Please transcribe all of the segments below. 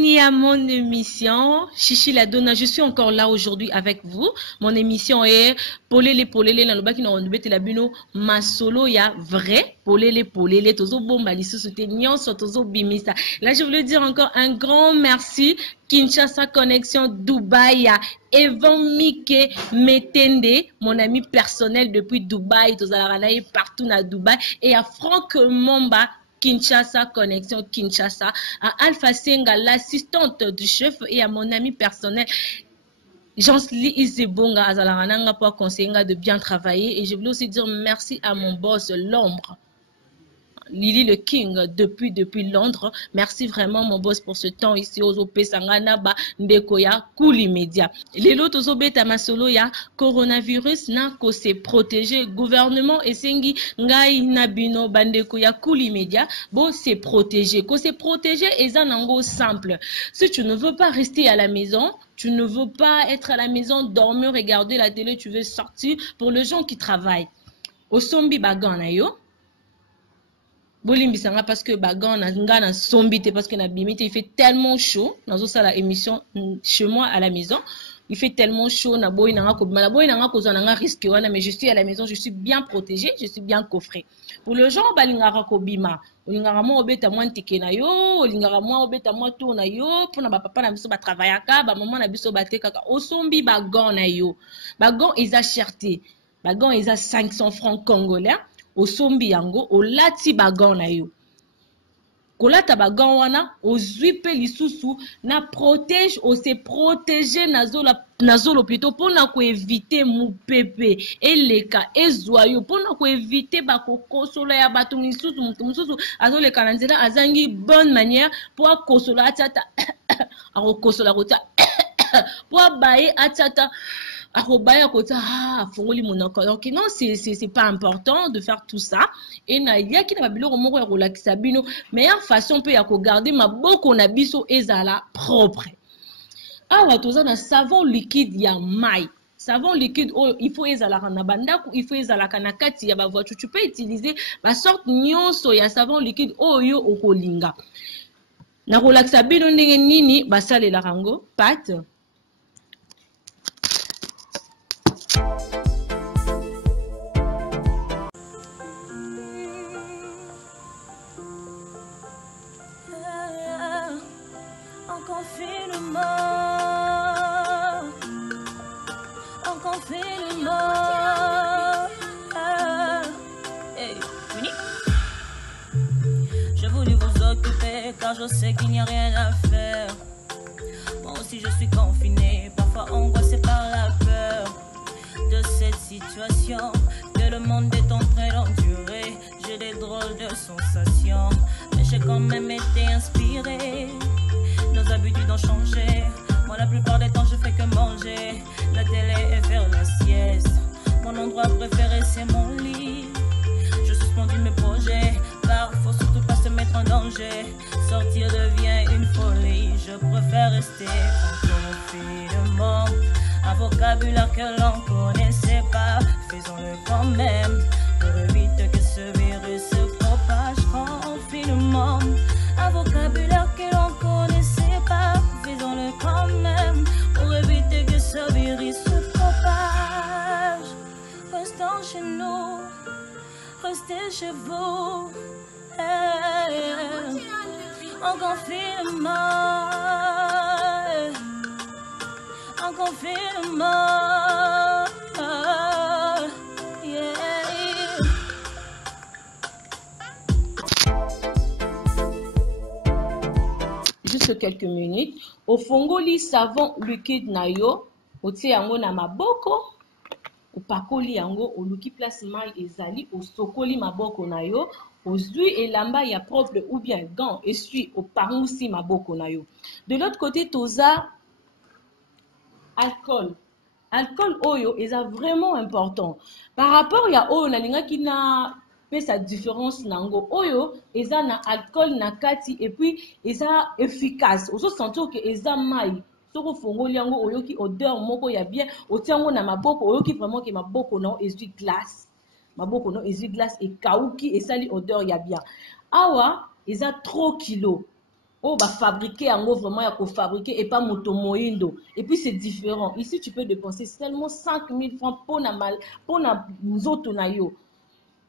Bienvenue à mon émission Chichi la Donna. Je suis encore là aujourd'hui avec vous. Mon émission est Polele na loba ki na ondubete la bino masolo ya vrai polele tozo bomba lisusu te nyonso tozo bimisa. Là je voulais dire encore un grand merci Kinshasa Connexion Dubaï à Evan Mike Metende, mon ami personnel depuis Dubaï, tozalaka partout na Dubaï, et à Franck Momba Kinshasa Connexion Kinshasa, à Alpha Senga, l'assistante du chef, et à mon ami personnel Jean-Sly Izebonga Azalananga pour conseiller de bien travailler. Et je voulais aussi dire merci à mon boss L'Ombre, Lily le King depuis Londres. Merci vraiment mon boss pour ce temps ici aux OP Sangana ba ndekoya Kuli Media. Les lots aux beta masolo ya coronavirus na ko se protéger gouvernement et sengi ngai nabino bandekoya Kuli Media bon se protéger et ça nango simple. Si tu ne veux pas rester à la maison, tu ne veux pas être à la maison, dormir, regarder la télé, tu veux sortir pour les gens qui travaillent. Au sombi bagana yo Bolimbisanga parce que bagana ngana sombite parce que na bimite il fait tellement chaud dans la émission chez moi à la maison il fait tellement chaud na boy nanga ko mala boy nanga ko zana risque wana mais je suis à la maison, je suis bien protégée, je suis bien coffrée. Pour le gens balingara ko bima olingara mo obeta mo ntike na yo olingara mo obeta mo to na yo pona ba papa na biso ba travaillaka ba maman na biso ba tekaka osombi bagana yo bagon ils a cherté bagon ils a 500 francs congolais au sombi yango o lati bagan na yo kolata bagan wana o zwipe lisusu na protège o se protéger nazolo plutôt pona ko éviter mupepe eleka ezwayo pona ko éviter bakokosola ya bato mususu azoleka na nzela azangi bonne manière pour kosola atata akokosola kota pour baye atata donc non c'est pas important de faire tout ça et na ya ki na babilo moko ya kolakisa bino meilleure façon peut ya ko garder maboko na biso ezala propre. Awa toza na savon liquide ya mai. Savon liquide oh, il faut ezala na bandaku, il faut ezala na kati ya ba voiture. Tu peux utiliser ba sorte nyonso ya savon liquide oyo okolinga. Na kolakisa bino ndenge nini basalela rango pâte. J'ai voulu vous occuper car je sais qu'il n'y a rien à faire. Moi aussi je suis confinée, parfois angoissée par la peur de cette situation que le monde est en train d'endurer. J'ai des drôles de sensations, mais j'ai quand même été inspirée. Nos habitudes ont changé. Moi la plupart des temps je fais que manger la télé et faire la sieste. Mon endroit préféré c'est mon lit. Je suspendis mes projets car faut surtout pas se mettre en danger. Sortir devient une folie. Je préfère rester en confinement. Un vocabulaire que l'on connaissait pas, faisons-le quand même pour éviter que ce virus se propage. Confinement. Un vocabulaire que l'on connaissait pas, faisons-le quand même pour éviter que ce virus se propage. Restons chez nous, restez chez vous. En confinement, en confinement. Juste quelques minutes. Au fongoli savon liquide na yo, otie yango na maboko, opakoli yango, oluki place mai ezali, osokoli maboko na yo, ozui elamba ya propre ou bien gant, essuie opangusi maboko na yo. De l'autre côté, toza alcool. Alcool oyo est vraiment important. Par rapport ya oyo nalinga ki na fait sa différence nango oyo eza na alcool na kati et puis eza efficace ozo sentir que eza mai soko fongoli yango oyoki odeur moko ya bien otiango na maboko oyoki vraiment que maboko na ezui glace maboko na ezui glace et kauki et sali odeur ya bien awa eza trop kilo Oh, bah, fabriquer en gros, vraiment, il y a fabriquer et pas motomoindo. Et puis, c'est différent. Ici, tu peux dépenser seulement 5 000 francs pour na mal, pour na nzoto na yo.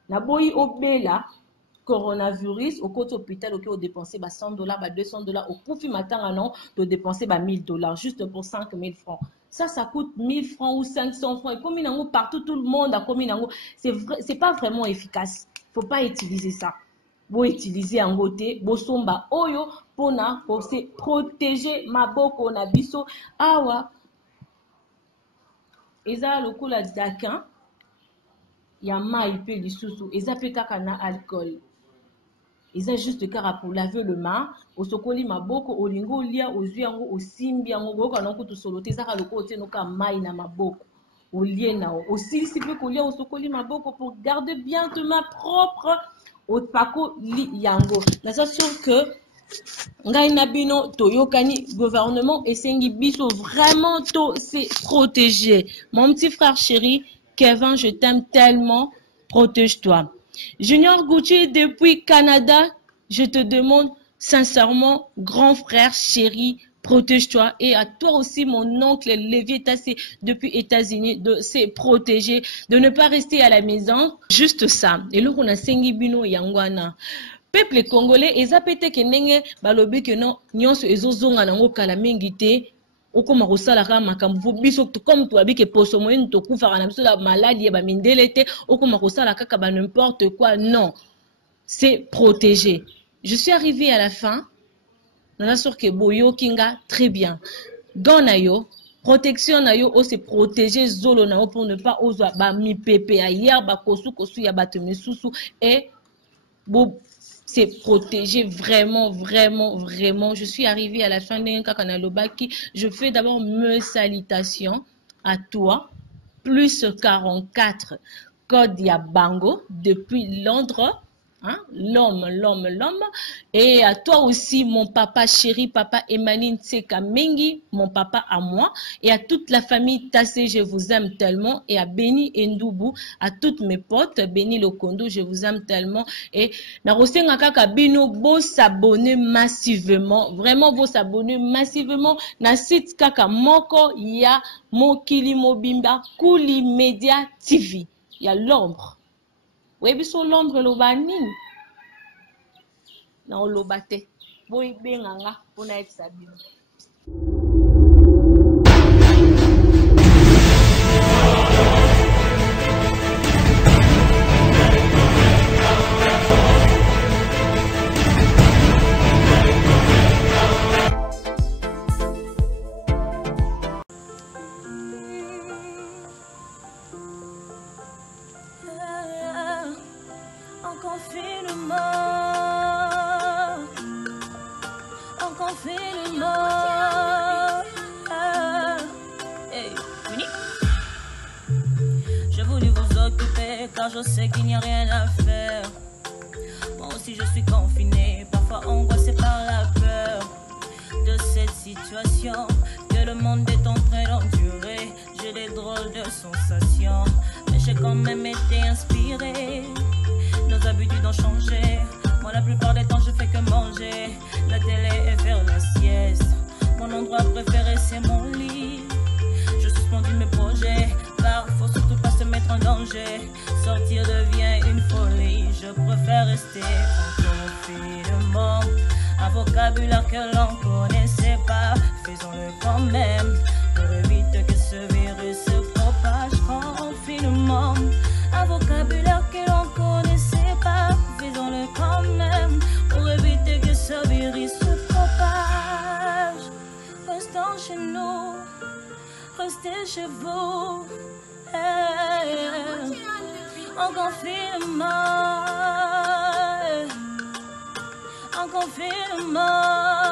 Na boyi obela, coronavirus, au côté hôpital, ok, au dépenser bah, $100, bah, $200, au profit matin, non, de dépenser bah, $1000, juste pour 5 000 francs. Ça coûte 1000 francs ou 500 francs. Et comme il y a partout, tout le monde a comme il y a, c'est pas vraiment efficace. Faut pas utiliser ça. Vous utilisez en côté, bosomba oyo, pour se protéger ma boko na biso. Awa, eza le coup la dakin, ya mai pe lisusu, eza pe kaka na alcool. Eza juste kaka pour laver le main, osokoli maboko, olingo lia, ozwi yango, osimbi yango, goka na kutu solote, eza ka loko otie noka mai na maboko. Olie na o. Aussi, si peu kolia, osokoli maboko pour garder bien tes mains propres. Opako li yango. Na ça sûr que ngai na bino toyokani gouvernement esengi biso vraiment to se protéger. Mon petit frère chéri Kevin, je t'aime tellement, protège-toi. Junior Gucci depuis Canada, je te demande sincèrement, grand frère chéri, protège-toi. Et à toi aussi, mon oncle Lévi Tassé depuis États-Unis, de se protéger, de ne pas rester à la maison. Juste ça. Et là, on a sengi bino yangwana. Peuple congolais, eza pete ke ndenge balobi ke non nyonso ezozonga nango kala mingi te. Okoma kosala ka makambo biso comme toabi ke poso moyeni tokufaka na biso la maladie ba mindele te. Okoma kosala kaka ba n'importe quoi. Non. C'est protéger. Je suis arrivée à la fin. Nana sûr que boyo kinga très bien. Gonayo, protection nayo o se protéger zolo na pour ne pas ozo ba mi pepe ailleurs ba kosu ya bateme susu et bo c'est protéger vraiment. Je suis arrivée à la fin d'un kakanalobaki. Je fais d'abord mes salutations à toi plus 44 code ya Bango depuis Londres. Hein? L'homme. Et à toi aussi, mon papa chéri, papa Emmanuel Tseka Mengi, mon papa à moi. Et à toute la famille Tassé, je vous aime tellement. Et à Beni Ndoubou, à toutes mes potes, Beni Lokondo, je vous aime tellement. Et Narosenga Kaka Bino, beau s'abonner massivement. Vraiment, beau s'abonner massivement. Na site Kaka Moko, ya Mokili Mobimba, Kouli Media TV. Il y a l'ombre. Oui, biso l'ombre lobani. Na olobate. Boy benganga pona etsabi. J'ai voulu vous occuper car je sais qu'il n'y a rien à faire. Moi aussi je suis confinée, parfois angoissée par la peur de cette situation que le monde est en train d'endurer. J'ai des drôles de sensations, mais j'ai quand même été inspirée. Nos habitudes ont changé. Moi la plupart des temps je fais que manger la télé et faire la sieste. Mon endroit préféré c'est mon lit. Je suspendis mes projets, car faut surtout pas se mettre en danger. Sortir devient une folie. Je préfère rester en confinement. Un vocabulaire que l'on connaissait pas, faisons-le quand même pour éviter que ce virus se propage. Confinement, un vocabulaire que l'on connaissait pas, faisons-le quand même pour éviter que ce virus se propage. Restons chez nous, restez chez vous. Hey, en confinement, en confinement.